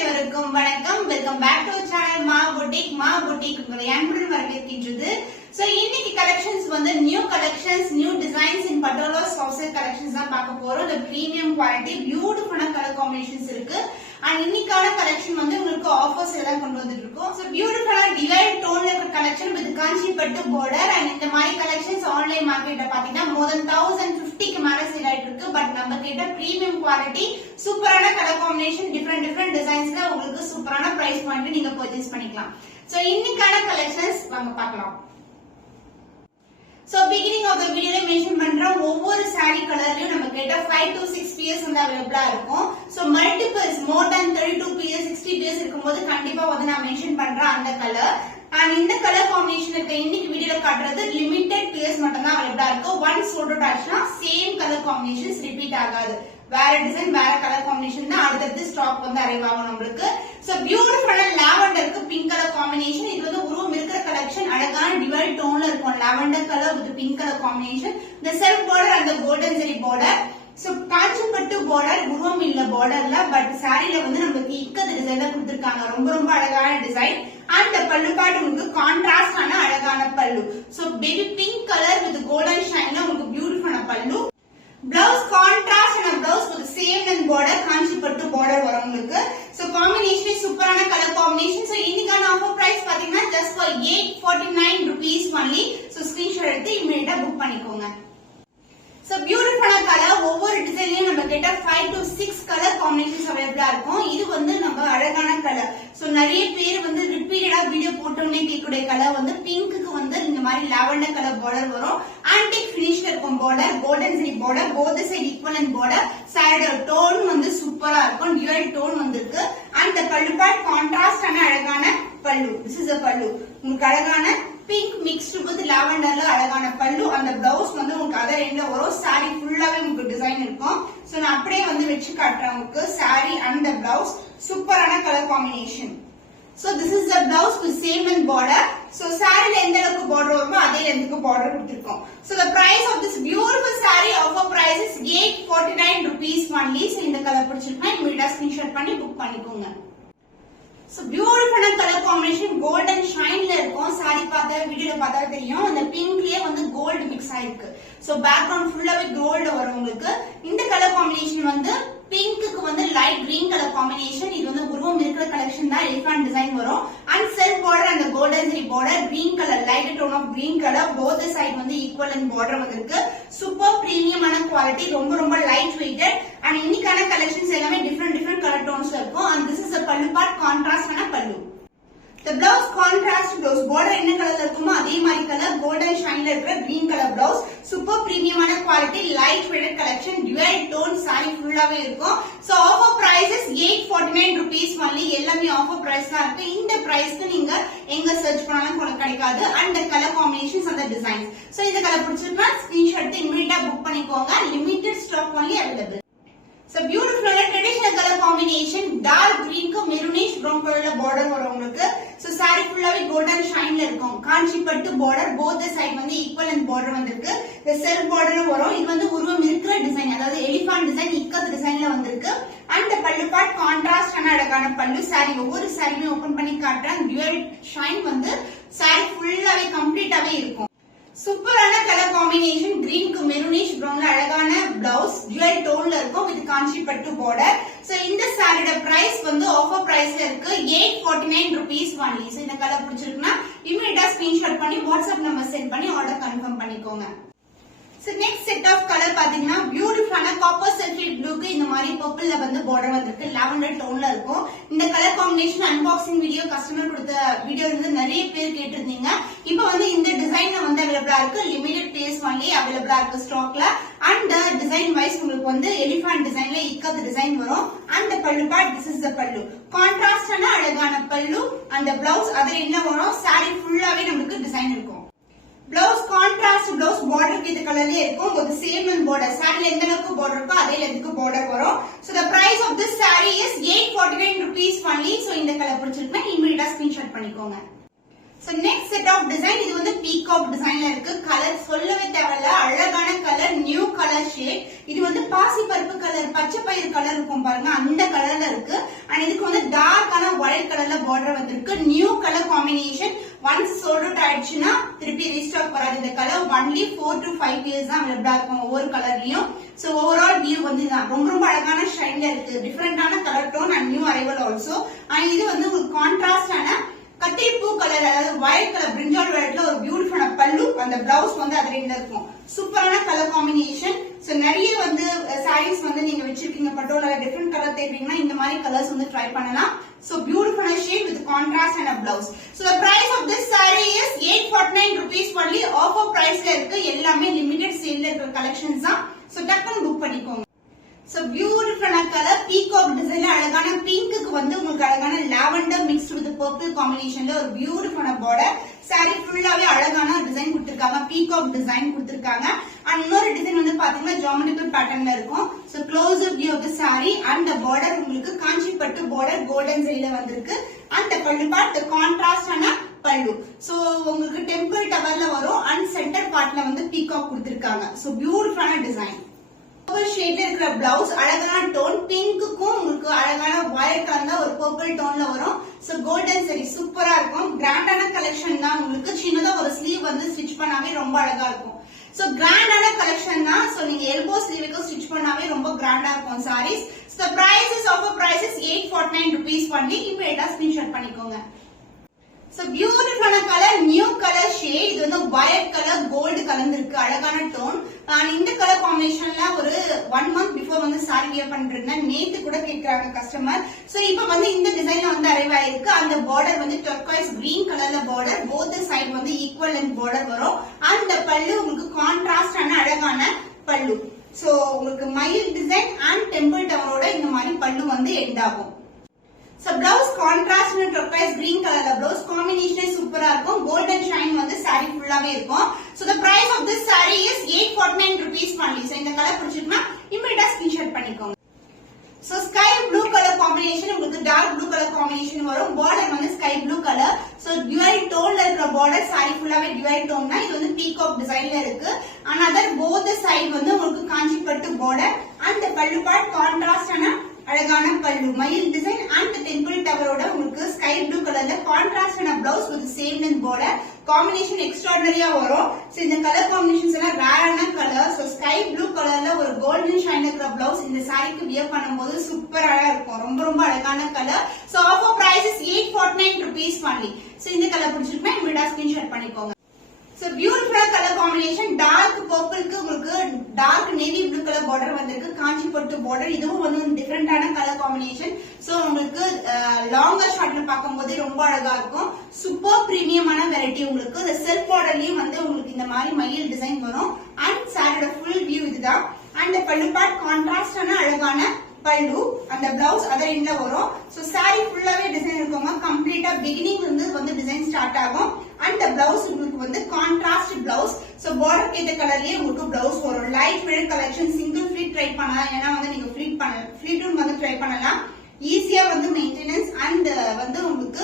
அனைவருக்கும் வணக்கம். Welcome back to channel மா புட்டிக் உங்களை அன்புடன் வரவேற்கின்றது. சோ இன்னைக்கு கலெக்ஷன்ஸ் வந்து நியூ கலெக்ஷன்ஸ், நியூ டிசைன்ஸ் இன் பட்டோலா சாஃப்ட் கலெக்ஷன்ஸ் தான் பார்க்க போறோம். இந்த பிரீமியம் குவாலிட்டி பியூட்டிஃபுல்லான கலர் காம்பினேஷன்ஸ் இருக்கு. அண்ட் இன்னைக்கான கலெக்ஷன் வந்து உங்களுக்கு ஆஃபர்ஸ் எல்லாம் கொண்டு வந்துட்டு இருக்கோம். சோ பியூட்டிஃபுல்லான டிவைட் டோன்ல இருக்கிற கலெக்ஷன் வித் காஞ்சி பட்டு பார்டர். அண்ட் இந்த மாதிரி கலெக்ஷன்ஸ் ஆன்லைன் மார்க்கெட்ல பாத்தீங்கன்னா மோர் தென் 1050க்கு மேல சேல் ஆயிட்டு இருக்கு. பட் நம்ம கிட்ட பிரீமியம் குவாலிட்டி, சூப்பரான கலர் காம்பினேஷன், டிஃபரெண்ட் டிசைன்ஸ்ல உங்களுக்கு சூப்பரான பிரைஸ் பாயிண்ட் நீங்க பர்ச்சேஸ் பண்ணிக்கலாம். சோ இன்னைக்கான கலெக்ஷன்ஸ் வாங்க பார்க்கலாம். So beginning of the video mention பண்றோம், ஒவ்வொரு saree கலர்லயும் நம்ம கிட்ட 5 to 6 pieces வந்து அவைலபிளா இருக்கும். So multiples more than 32 pieces 60 pieces இருக்கும்போது கண்டிப்பா வந்து நான் மென்ஷன் பண்றேன் அந்த கலர். அண்ட் இந்த கலர் காம்பினேஷன் இருக்க இன்னைக்கு வீடியோல காட்டுறது லிமிடெட் பீஸ் மட்டும் தான் அவைலபிளா இருக்கு. ஒன்ஸ் போட்டோ ஆச்சுனா சேம் கலர் காம்பினேஷன்ஸ் ரிப்பீட் ஆகாது. வேற டிசைன் வேற கலர் காம்பினேஷன் தான் அடுத்தடுத்து ஸ்டாக் வந்து அரைவ் ஆகும் நம்மளுக்கு. சோ பியூட்டிஃபுல்லான லாவெண்டருக்கு பிங்க் கலர் காம்பினேஷன். இது வந்து உருவம் இருக்கிற கலெக்ஷன் அழகான டிவைட் டோன்ல இருக்கும். Lavender colour with pink colour combination. இந்த செல்ஃப் பார்டர் அந்த கோல்டன் ஜெரி பார்டர். சோ காஞ்சி பட்டு பார்டர், உருவம் இல்ல பார்டர்ல, பட் சாரில வந்து நமக்கு இக்கது டிசைன்ல கொடுத்திருக்காங்க. ரொம்ப அழகான டிசைன். அந்த பல்லு பாட்டு உங்களுக்கு கான்ட்ராஸ்டான அழகான பல்லு. So baby pink colour with golden ஷைன்ல உங்களுக்கு பியூட்டிஃபுல்லான பல்லு. Blouse contrast and a blouse with same length border, காஞ்சி பட்டு border வரும் உங்களுக்கு. So combination சூப்பரான கலர் காம்பினேஷன். So இன்னைக்கான ஆஃபர் பிரைஸ் பாத்தீங்கன்னா just for 849 rupees only. So screenshot எடுத்து இமிடியேட்டா புக் பண்ணிக்கோங்க. So beautiful color, ஒவ்வொரு டிசைன்லயும் நம்ம கிட்ட 5 to 6 கலர் காம்பினேஷன்ஸ் அவைலபிளா இருக்கும். இது வந்து நம்ம அழகான கலர். சோ நிறைய பேர் வந்து ரிப்பீட்டடா வீடியோ போட்டோம்னே கேட்கக்கூடிய கலர் வந்து பிங்க்குக்கு வந்து இந்த மாதிரி லாவெண்டர் கலர் பார்டர் வரும். ஆன்டிக் ஃபினிஷ்ல இருக்கும் border, golden zari border, both side equivalent border. சாரியோட டோன் வந்து சூப்பரா இருக்கும். டியூவல் டோன் வந்திருக்கு. அண்ட் the பல்லு பார்ட் கான்ட்ராஸ்டான அழகான பல்லு. திஸ் இஸ் a பல்லு. உங்களுக்கு அழகான பிங்க் மிக்ஸ்டு வித் லாவெண்டர்ல அழகான பல்லு. அந்த பிளவுஸ் வந்து உங்களுக்கு அதர் எண்ட்ல வரும். சாரி ஃபுல்லாவே உங்களுக்கு டிசைன் இருக்கும். சோ நான் அப்படியே வந்து வெச்சு காட்டுறேன் உங்களுக்கு. சாரி அண்ட் the பிளவுஸ் சூப்பரான colour combination. So this is the blouse with same length border. So saree எந்த அளவுக்கு border வருமோ அதே லெந்த்க்கு border கொடுத்திருக்கோம். So the price of this beautiful saree offer price is 849 rupees only. So இந்த colour பிடிச்சிருக்கா இமிடியேட்டா screenshot பண்ணி book பண்ணிக்கோங்க. So beautiful color combination, golden shineல இருக்கும். saree பார்த்தா வீடியோல பார்த்தா தெரியும். அந்த பிங்க்லயே வந்து கோல்ட் மிக்ஸ் ஆயிருக்கு. So background ஃபுல்லாவே கோல்ட் வரும் உங்களுக்கு. இந்த கலர் காம்பினேஷன் வந்து பிங்க்குக்கு வந்து லைட் கிரீன் கலர் காம்பினேஷன். இது வந்து உருவம் இருக்கிற கலெக்ஷன் தான். எலிஃபண்ட் டிசைன் வரும். அண்ட் செல்ஃப் பார்டர் அந்த golden zari border, green colour, light tone of green colour. Both side வந்து ஈக்குவலன்ட் பார்டர் வந்திருக்கு. சூப்பர் பிரீமியமான குவாலிட்டி, ரொம்ப லைட் வெயிட்டட். அண்ட் இன்னைக்கான கலெக்ஷன்ஸ் எல்லாமே டிஃபரெண்ட் கலர் டோன்ஸ்ல இருக்கும். And this is a pallu part, கான்ட்ராஸ்டான pallu. The blouse contrast blouse, border என்ன கலர்ல இருக்குமோ அதே மாதிரி கலர், கோல்டன் ஷைன்ல இருக்கிற கிரீன் கலர் பிளவுஸ். சூப்பர் பிரீமியமான quality, light weighted collection, dual tone sari ஃபுல்லாவே இருக்கும். So offer price is 849 rupees only. எல்லாமே ஆஃபர் பிரைஸ் தான் இருக்கு. இந்த பிரைஸ்க்கு நீங்க எங்க சர்ச் பண்ணாலும் உங்களுக்கு கிடைக்காது. And the color combinations and the designs. So இந்த கலர் பிடிச்சிருந்தா ஸ்கிரீன்ஷாட் எடுத்து இமிடியேட்டா புக் பண்ணிக்கோங்க. Limited stock only available. So beautiful traditional color combination, dark green க்கு மெரூனிஷ் பிரவுன் கலர்ல பார்டர் வரும் உங்களுக்கு. சோ saree ஃபுல்லாவே கோல்டன் ஷைன்ல இருக்கும். காஞ்சி பட்டு பார்டர், போத் சைடு வந்து ஈக்குவலன்ட் பார்டர் வந்திருக்கு. இந்த செல்ஃப் பார்டரும் வரும். இது வந்து உருவம் இருக்கிற டிசைன், அதாவது எலிஃபண்ட் டிசைன், இக்கத் டிசைன்ல வந்திருக்கு. அண்ட் பல்லு பார்ட் கான்ட்ராஸ்டான அழகான பல்லு. saree ஒவ்வொரு சாரியுமே ஓபன் பண்ணி காட்டுறேன். டியூவல் ஷைன் வந்து saree ஃபுல்லாவே கம்ப்ளீட்டாவே இருக்கும். சூப்பரான கலர் காம்பினேஷன், கிரீனுக்கு மெரூனிஷ் பிரவுன்ல அழகான பிளவுஸ், டியூவல் டோன்ல இருக்கும் வித் காஞ்சி பட்டு பார்டர். சோ இந்த சாரியோட பிரைஸ் வந்து ஆஃபர் பிரைஸ்ல இருக்கு 849 rupees only. சோ இந்த கலர் பிடிச்சிருக்குன்னா இமிடியேட்டா ஸ்கிரீன்ஷாட் பண்ணி வாட்ஸ்அப் நம்பர் சென்ட் பண்ணி ஆர்டர் கன்ஃபார்ம் பண்ணிக்கோங்க. So next set of color பாத்தீங்கன்னா பியூட்டிஃபுல்லான காப்பர் சல்ஃபேட் ப்ளூக்கு இந்த மாதிரி பர்பிள்ல வந்து பார்டர் வந்திருக்கு. லாவெண்டர் டோன்ல இருக்கும். இந்த colour combination unboxing video customer கொடுத்த வீடியோ வந்து நிறைய பேர் கேட்டிருந்தீங்க. இப்போ வந்து இந்த டிசைன் வந்து அவைலபிளா இருக்கு. லிமிடெட் பீஸ் only அவைலபிளா இருக்கு ஸ்டாக்ல. அண்ட் டிசைன் வைஸ் உங்களுக்கு வந்து எலிஃபண்ட் டிசைன்ல இக்கத் டிசைன் வரும். அந்த பல்லு பார்ட், திஸ் இஸ் the பல்லு. கான்ட்ராஸ்டான அழகான பல்லு. அந்த பிளவுஸ் அதுல என்ன வரும், saree ஃபுல்லாவே நமக்கு டிசைன் இருக்கும். பிளவுஸ் கான்ட்ராஸ்ட் பிளவுஸ், பார்டர் இந்த கலர்லயே இருக்கும். உங்களுக்கு சேம் லெந்த் பார்டர், சாரில எந்த அளவுக்கு பார்டர் இருக்கோ அதே லெந்த்க்கு பார்டர் வரும். So the price of this saree is 849 rupees only. So இந்த கலர் பிடிச்சிருக்குன்னா இமிடியேட்டா ஸ்கிரீன்ஷாட் பண்ணிக்கோங்க. So next set of design, இது வந்து peacock designல இருக்கு. கலர் சொல்லவே தேவையில்ல, அழகான கலர், நியூ கலர் ஷேட். இது வந்து பாசி பருப்பு கலர், பச்சை பயிர் கலர் இருக்கும் பாருங்க, அந்த கலர்ல இருக்கு. அண்ட் இதுக்கு வந்து டார்க் கலர்ல பார்டர் வந்திருக்கு. New colour combination. Once sold out ஆயிடுச்சுன்னா திருப்பி ரீஸ்டாக் வராது. இந்த கலர் ஒன்லி 4 to 5 years தான் அவைலபிளா இருக்கும் ஒவ்வொரு கலர்லயும். சோ ஓவரால் வியூ வந்து ரொம்ப அழகான ஷைன்ல இருக்கு. டிஃபரெண்டான colour tone and new arrival also. And இது வந்து ஒரு கான்ட்ராஸ்டான கத்திரிப்பூ கலர், அதாவது வயலட் கலர், பிரிஞ்சால் வயலட்ல ஒரு பியூட்டிஃபுல்லான பல்லு. அந்த பிளவுஸ் வந்து அது ரெண்டுல இருக்கும். சூப்பரான கலர் காம்பினேஷன். சோ நிறைய வந்து சாரீஸ் வந்து நீங்க வச்சிருக்கீங்க பட்டோல டிஃபரெண்ட் கலர் தேடுறீங்கன்னா இந்த மாதிரி கலர்ஸ் வந்து ட்ரை பண்ணலாம். So beautiful shade with contrast and a blouse. So the price of this saree is 849 rupees only. Offer price la irukku. எல்லாமே limited sale la irukka collections தான். So டக்குனு book பண்ணிக்கோங்க. So beautiful color peacock design la அழகான pink க்கு வந்து உங்களுக்கு அழகான lavender mixed with purple combination ல ஒரு beautiful border. saree ஃபுல்லாவே அழகான டிசைன் கொடுத்திருக்காங்க. peacock design கொடுத்திருக்காங்க. and இன்னொரு டிசைன் வந்து பாத்தீங்கன்னா geometrical patternல இருக்கும். so close up view of the saree and the border உங்களுக்கு காஞ்சி பட்டு border golden zari ல வந்திருக்கு. and the பல்லு part the contrast ஆன பல்லு. so உங்களுக்கு temple towerல வரும் and center partல வந்து peacock கொடுத்திருக்காங்க. so beautiful ஆன டிசைன். பர்பிள் ஷேட்ல இருக்கிற பிளவுஸ் அழகான டோன். பிங்க்குக்கும் உங்களுக்கு அழகான வயலட் கலர்ல ஒரு பர்பிள் டோன்ல வரும். சோ கோல்டன் சரி சூப்பரா இருக்கும். கிராண்டான கலெக்ஷன் தான். உங்களுக்கு சின்னதா ஒரு ஸ்லீவ் வந்து ஸ்டிச் பண்ணாவே ரொம்ப அழகா இருக்கும். சோ கிராண்டான கலெக்ஷன் தான். சோ நீங்க எல்போ ஸ்லீவுக்கு ஸ்டிச் பண்ணாவே ரொம்ப கிராண்டா இருக்கும் saris. So prices offer prices 849 rupees only. இமிடியேட்டா ஸ்கிரீன்ஷாட் பண்ணிக்கோங்க. So beautiful color, new color shade. இது வந்து violet color, gold கலந்திருக்கு. அழகான டோன். இந்த கலர் காம்பினேஷன்ல ஒரு 1 month before வந்து சாரி வியர் பண்ணிருந்தேன். நேத்து கூட கேக்குறாங்க கஸ்டமர். சோ இப்போ வந்து இந்த டிசைன்ல வந்து அரைவ் ஆயிருக்கு. அந்த பார்டர் வந்து turquoise green கலர்ல பார்டர். both side வந்து equal length பார்டர் வரும். அந்த பல்லு உங்களுக்கு கான்ட்ராஸ்ட் ஆன அழகான பல்லு. சோ உங்களுக்கு மயில் டிசைன் அண்ட் டெம்பிள் டவரோட இந்த மாதிரி பல்லு வந்து எண்ட் ஆகும். So blouse contrast with turquoise green color la blouse combination super ah irukum. golden shine வந்து saree fullaவே இருக்கும். So the price of this saree is 849 rupees only. So இந்த கலர் பிடிச்சிருந்தா இமிடியேட்டா ஸ்கிரீன்ஷாட் பண்ணிக்கோங்க. So sky blue color combination உங்களுக்கு dark blue color combination வரும். border வந்து sky blue color. So dual tone ல இருக்கிற border saree fullaவே dual tone தான். இது வந்து peacock design ல இருக்கு. another both side வந்து உங்களுக்கு காஞ்சி பட்டு border and the pallu part contrast ஆன அழகான பல்லு. மயில் டிசைன் அண்ட் டெம்பிள் டவரோட உங்களுக்கு ஸ்கை ப்ளூ கலர்ல கான்ட்ராஸ்டான blouse with same length border. Combination எக்ஸ்ட்ராடனரியா வரும். சோ இந்த கலர் காம்பினேஷன்ஸ் எல்லாம் ரேரான கலர். சோ ஸ்கை ப்ளூ கலர்ல ஒரு கோல்டன் ஷைன் இருக்கிற பிளவுஸ் இந்த சாரிக்கு வியர் பண்ணும்போது சூப்பரா இருக்கும். ரொம்ப அழகான colour. So offer price is 849 rupees only. So இந்த கலர் பிடிச்சிருந்தா இமிடியேட்டா ஸ்கிரீன்ஷாட் பண்ணிக்கோங்க. So beautiful color combination. dark purple க்கு உங்களுக்கு dark navy blue color border வந்திருக்கு. காஞ்சி பட்டு border. இதுவும் வந்து டிஃபரெண்ட் ஆன கலர் காம்பினேஷன். சோ உங்களுக்கு லாங்கர் ஷார்ட்ல பாக்கும்போது ரொம்ப அழகா இருக்கும். சூப்பர் பிரீமியமான வெரைட்டி. உங்களுக்கு இந்த செல்ஃப் பார்டர்லயும் வந்து உங்களுக்கு இந்த மாதிரி மயில் டிசைன் வரும். அண்ட் சாரியோட ஃபுல் வியூ இதுதான். அண்ட் பல்லு பார்ட் கான்ட்ராஸ்ட் ஆன அழகான பல்லு. அந்த பிளவுஸ் அதர் எண்ட்ல வரும். சோ சாரி ஃபுல்லாவே டிசைன் இருக்குங்க. கம்ப்ளீட்டா பிகினிங் வந்து டிசைன் ஸ்டார்ட் ஆகும். அண்ட் பிளவுஸ் உங்களுக்கு வந்து கான்ட்ராஸ்ட் பிளவுஸ். சோ பார்டர் கேட்ட கலர்லயே உங்களுக்கு பிளவுஸ் வரும். Light weight collection. Single fleet try பண்ணலாம். ஏன்னா வந்து நீங்க ஃபிளீட்டும் வந்து ட்ரை பண்ணலாம். ஈஸியா வந்து மெயின்டெனன்ஸ் அண்ட் வந்து உங்களுக்கு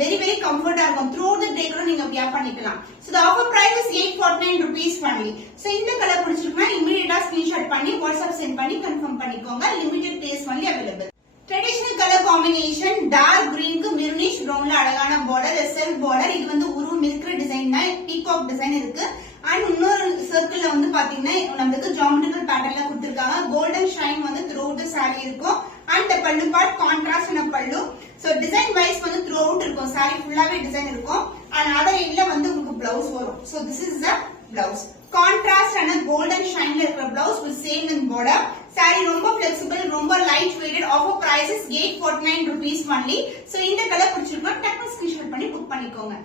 வெரி கம்ஃபர்ட்டா இருக்கும். த்ரூ தி டே கூட நீங்க வியர் பண்ணிக்கலாம். So the offer price is 849 rupees only. So இந்த கலர் பிடிச்சிருக்குன்னா இமிடியேட்டா ஸ்கிரீன்ஷாட் பண்ணி வாட்ஸ்அப் சென்ட் பண்ணி கன்ஃபார்ம் பண்ணிக்கோங்க. Limited place only available. Traditional colour combination dark கிரீனுக்கு மெரூனிஷ் பிரவுன்ல அழகான பார்டர், செல்ஃப் பார்டர். இது வந்து உருவம் இருக்கிற டிசைன் தான். பீகாக் டிசைன் இருக்கு. அண்ட் இன்னொரு சர்க்கிள்ல வந்து பாத்தீங்கன்னா நமக்கு ஜியோமெட்ரிக்கல் பேட்டர்ன்ல கொடுத்திருக்காங்க. கோல்டன் ஷைன் வந்து த்ரூ அவுட் சாரி இருக்கும். அண்ட் பல்லு பார்ட் கான்ட்ராஸ்ட் ஆன பல்லு. சோ டிசைன் வைஸ் வந்து த்ரூ அவுட் இருக்கும். சாரி ஃபுல்லாவே டிசைன் இருக்கும். அண்ட் அதர் எண்ட்ல வந்து உங்களுக்கு பிளவுஸ் வரும். So this is the blouse. Contrast ஆன கோல்டன் ஷைன்ல இருக்கிற blouse with same in border. Sari ரொம்ப பிளெக்சிபிள், ரொம்ப light weighted. Offer price is 849 rupees only. So இந்த கலர் பிடிச்சிருக்கா டக்குனு ஸ்கிரீன்ஷாட் பண்ணி புக் பண்ணிக்கோங்க.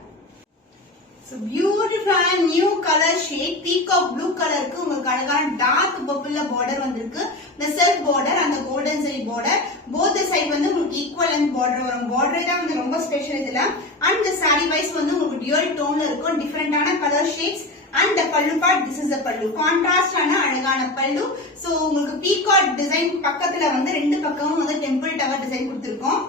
So beautiful new color shade. peacock blue color க்கு உங்களுக்கு அழகான dark purple border வந்திருக்கு. the self border and the golden zari border. both the side வந்து உங்களுக்கு equal length border வரும். border தான் வந்து ரொம்ப ஸ்பெஷல் இதுல. and the saree wise வந்து உங்களுக்கு dual tone ல இருக்கும். different ஆன color shades. and the pallu part, this is the pallu. contrast ஆன அழகான பல்லு. so உங்களுக்கு peacock design பக்கத்துல வந்து ரெண்டு பக்கமும் வந்து temple tower design கொடுத்திருக்கோம்.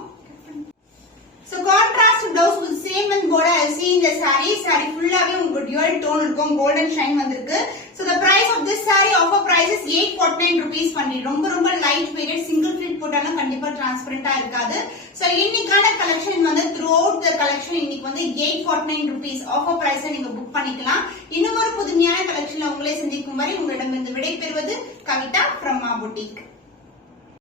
So contrast blouse with same and border I see in the saree. saree fullaவே உங்களுக்கு dual tone இருக்கும். golden shine வந்திருக்கு. So the price price of this saree offer price is 849 rupees பண்ணி ரொம்ப light weight single fit போட்டாலும் கண்டிப்பா டிரான்ஸ்பரண்டா இருக்காது. So இன்னைக்கான collection வந்து த்ரூ அவுட் தி கலெக்ஷன் இன்னைக்கு வந்து 849 rupees ஆஃபர் பிரைஸ்ல நீங்க புக் பண்ணிக்கலாம். இன்னும் ஒரு புதுமையான கலெக்ஷன்ல உங்களை சந்திக்கும் வரை உங்களிடம் இருந்து விடைபெறுவது கவிதா from Ma Boutique.